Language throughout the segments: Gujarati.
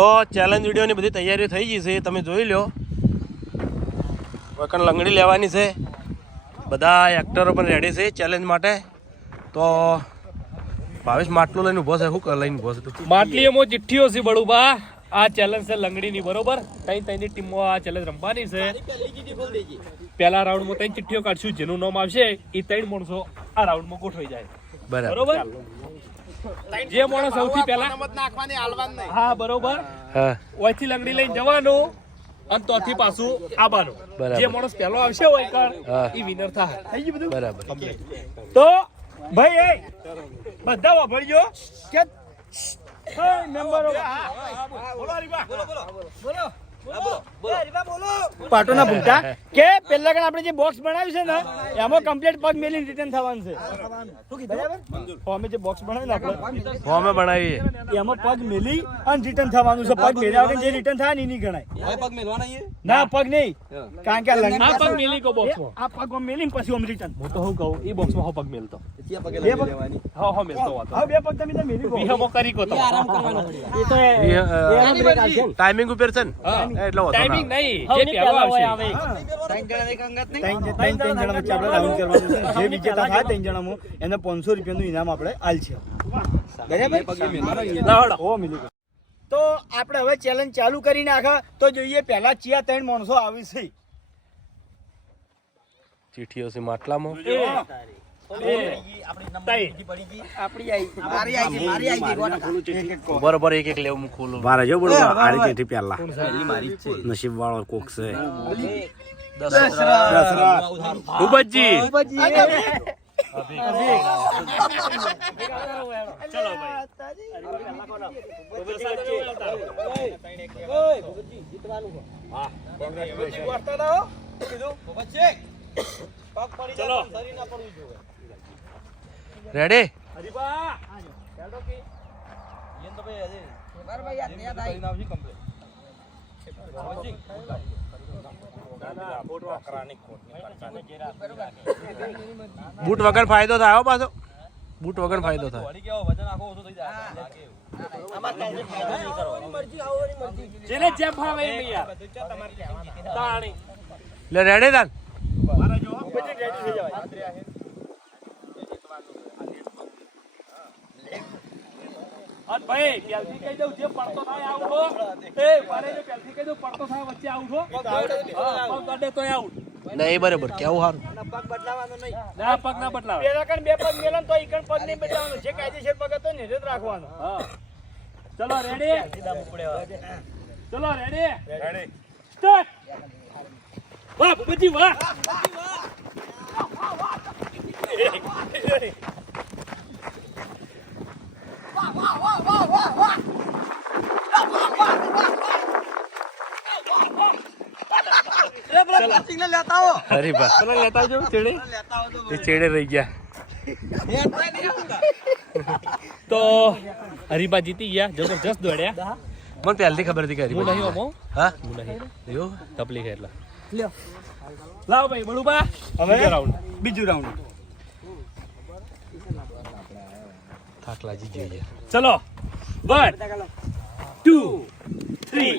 તો ચેલેન્જ વિડીયોની બધી તૈયારીઓ થઈ ગઈ છે, તમે જોઈ લો. વકન લંગડી લેવાની છે, બધા એક્ટરો પણ રેડી છે ચેલેન્જ માટે. તો ભાવેશ માટલું લઈને ઊભો છે, શું લઈને ઊભો છે તું? માટલી એમાં ચિઠ્ઠીઓ છે બળુબા. આ ચેલેન્જ છે લંગડીની, બરોબર? ત્રણ ટીમો આ ચેલેન્જ રમવાની છે. પહેલા રાઉન્ડમાં 3 ચિઠ્ઠીઓ કાઢશું, જેનું નામ આવશે એ 3 માણસો આ રાઉન્ડમાં ગોઠવાઈ જાય. બરોબર? જે માણસ સૌથી પહેલા હા બરોબર, ઓયથી લંગડી લઈને જવાનું અને તોથી પાછું આવવાનું. જે માણસ પહેલો આવશે હોય એ વિનર થાય. થઈ ગયું બધું બરાબર? તો ભાઈ બધા વાપરજો કે પાટો ના ભૂલતા કે પેલા કણ આપણે જે બોક્સ બનાવ્યું છે ને એમાં કમ્પ્લીટ પગ મેલીને રિટર્ન થવાનું છે. ફોર્મે જે બોક્સ બનાવ્યું ને આપણે ફોર્મે બનાવીએ એમાં પગ મેલી અને રિટર્ન થવાનું છે. પગ મેલ્યા વગર જે રિટર્ન થાય ને નહીં ગણાય. પગ મેલવાના ના, પગ નહીં, કારણ કે આ પગ મેલી કો બોક્સમાં આ પગ મેલીને પછી ઓમ રિટર્ન. હું તો હું કહું એ બોક્સમાં હો પગ મેલતો હા હા મેલતો વાતો હા બે પગ તમે તો મેલી કો વિહમો કરી કો તો આરામ કરવાનો. એ તો ટાઈમિંગ ઉપર છે ને એટલે ટાઈમિંગ નહીં, જે પહેલો આવશે ત્રણ જણા વચ્ચે આપણે રાઉન્ડ કરવાનું છે. જે વિજેતા થાય 3 જણામાં એને 500 રૂપિયાનું ઇનામ આપણે આલશે. બરાબર? તો આપણે હવે ચેલેન્જ ચાલુ કરી નાખા. તો જોઈએ પહેલા ચિયા 3 માણસો આવી છે. ચીઠીઓ છે માટલામાં. બરોબર, એક લેવું ખોલું. મારે જો બોલો આરી ચેઠી પહેલા નસીબ વાળો કોક છે. ઉબજી ચલો રેડી? બૂટ વગર ફાયદો થાય પાછો. બૂટ વગર ફાયદો થાય. જેને જેમ ફાવે એમ યાર. તાણી લે રેડી તાન. અન ભાઈ પેલથી કહી દઉં જે પડતો થાય આઉટ હો. એ મારે જો પેલથી કહી દઉં પડતો થાય વચ્ચે આઉટ હો. પગ કાઢે તો આઉટ. નહીં બરાબર, કેવું સારું. પગ બદલાવાનો નહીં. ના પગ ના બદલાવે. પેલા કણ 2 પગ મેલન તો ઈકણ પગ નહીં બદલાવાનો. જે કાયદેસર પગ હતો ને જ રાખવાનો. હા ચલો રેડી? ચલો રેડી? સ્ટાર્ટ. વાહ બુજી વાહ. અરે બા લેતા આવજો ચેડે. એ ચેડે રહી ગયા. તો હરીબા જીતી ગયા, જબરજસ્ત દોડ્યા. મને પહેલથી ખબર હતી કે હું નહીં ઓમો. હા હું નહીં. એવું તકલીફ એટલા લાવ ભાઈ બળુબા. હવે રાઉન્ડ બીજું રાઉન્ડ. થાક લાગી જોઈએ. ચલો 1 2 3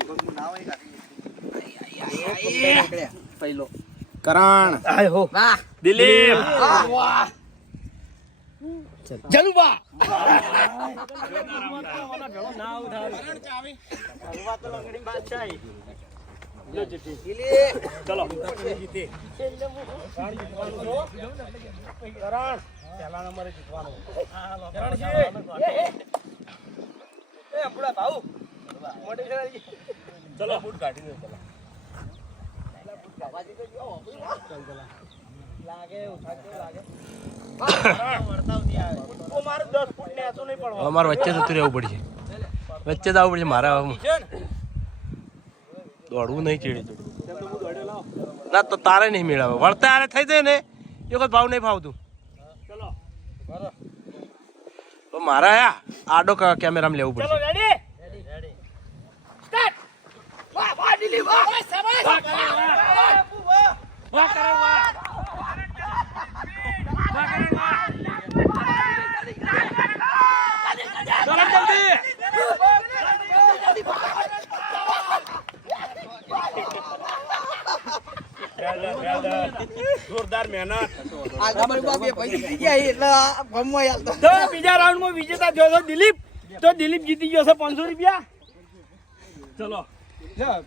પહેલો કરણ દિલીપ જલુબા ચલો ચલો ફૂટ કાઢી દે. અમારે વચ્ચે જતું રહેવું પડશે. વચ્ચે જ આવવું પડશે મારે. દોડવું નહીં ચીડી ના તો તારે નહીં મેળવે. વળતા આરે થઈ જાય ને એ વખત ભાવ નહીં ફાવતું. તો મારે આડો કેમેરામાં લેવું પડશે. જલ્દી જોરદાર મહેનત. આગળ બળુબા બે ભાઈ જીતી ગયા એટલે આ ગમવા યાર તો. તો બીજા રાઉન્ડમાં વિજેતા થયો છે દિલીપ. તો દિલીપ જીતી ગયો છે 500 રૂપિયા. ચલો હા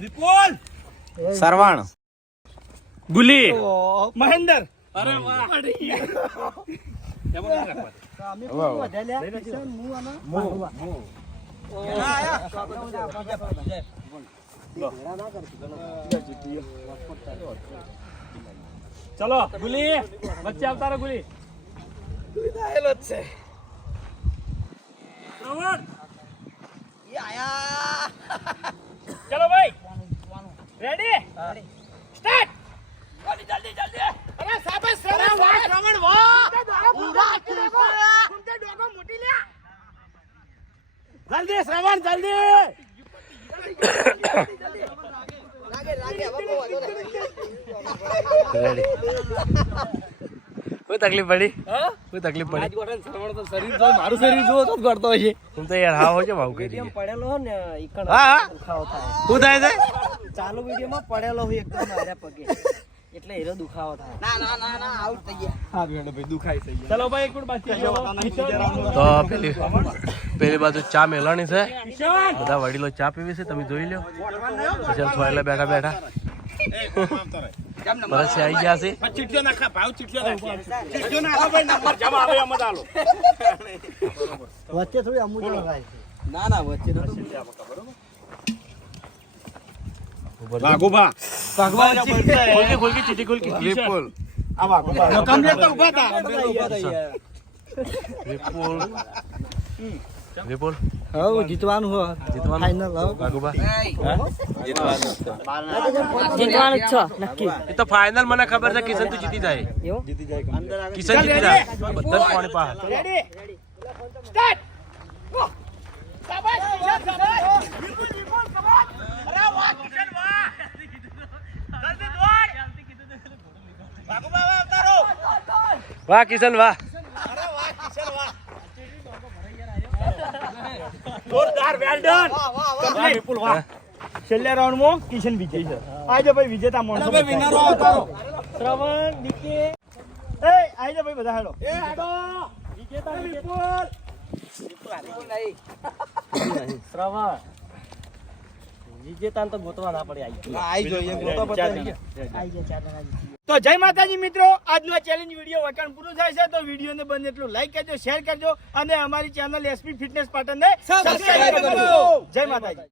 વિપુલ, સરવાણ ગુલી મહેન્દર, અરે વાહ ચલો ગુલી વચ્ચે આવતા રહો ગુલી આયેલો જ છે. શ્રવણ એ આયા ચલો ભાઈ, રેડી સ્ટાર્ટ. જલ્દી જલ્દી. અરે સાબસ શ્રવણ વાહ. તુમતે ડોગો મોટી લે. જલ્દી શ્રવણ જલ્દી. લાગે લાગે હવે બહુ વાંધો નહીં. રેડી કોઈ તકલીફ પડી હા કોઈ તકલીફ પડી શ્રવણ તો શરીર જો મારું શરીર જો તો કરતો હશે હું તો યાર હા હોય છે ભાવ કરી દઈએ. પડેલો હો ને ઈકણ હા હા દુખાવો થાય. શું થાય છે ચાલુ વિડીયોમાં પડેલો હોય એકદમ મારા પગે એટલે એનો દુખાવો થાય. ના ના ના ના આઉટ થઈ ગયા. ચલો ભાઈ એક મિનિટ બાકી તો પેલી બાજુ ચા મેલાણી છે બધા વડીલો ચા પીવી છે તમે જોઈ લો પછી થોડા બેઠા બેઠા બરસ આવી ગયા છે ચીટિયો નાખા ભાવ ચીટિયો નાખી. ચીટિયો નાખા ભાઈ નંબર જમા આવે એમ જ આલો. વચ્ચે થોડી અમુક થાય. ના ના વચ્ચે તો વાઘુભા ખોલકી ચીટી ખોલકી વિપુલ આ વાઘુભા કમ્પ્લીટ તો ઊભા હતા. વિપુલ વિપુલ હવે જીતવાનું હો જીતવાનું ફાઇનલ હો વાઘુબા જીતવાનું જ છો નક્કી. એ તો ફાઇનલ મને ખબર છે કિશન તું જીતી જાય એવું કિશન જીતી જાય બધા જ પાણી પાસે રેડી સ્ટાર્ટ. શાબાશ કિશન શાબાશ. વિપુલ વિપુલ કમાલ. અરે વાહ કિશન વાહ. જલ્દી દોડ. વાઘુભા વાહ અવતારો. વાહ કિશન વાહ અરે વાહ કિશન વાહ. જોરદાર વેલ ડન. વાહ વિપુલ વાહ. છેલ્લા રાઉન્ડમાં કિશન વિજય છે. આજે ભાઈ વિજેતા માણસો વિનરો અવતારો. શ્રવણ ડીકે એ આજે ભાઈ બધા હેડો. એ હેડો વિજેતા વિપુલ. શ્રવણ વિજેતાને તો ગોતવા ના પડે આવી જોઈએ. તો જય માતાજી મિત્રો, આજનો ચેલેન્જ વિડીયો વખાણ પૂરું થાય છે. તો વિડીયોને બને એટલું લાઈક કરજો, શેર કરજો અને અમારી ચેનલ એસપી ફિટનેસ પાટણને સબસ્ક્રાઇબ કરજો. જય માતાજી.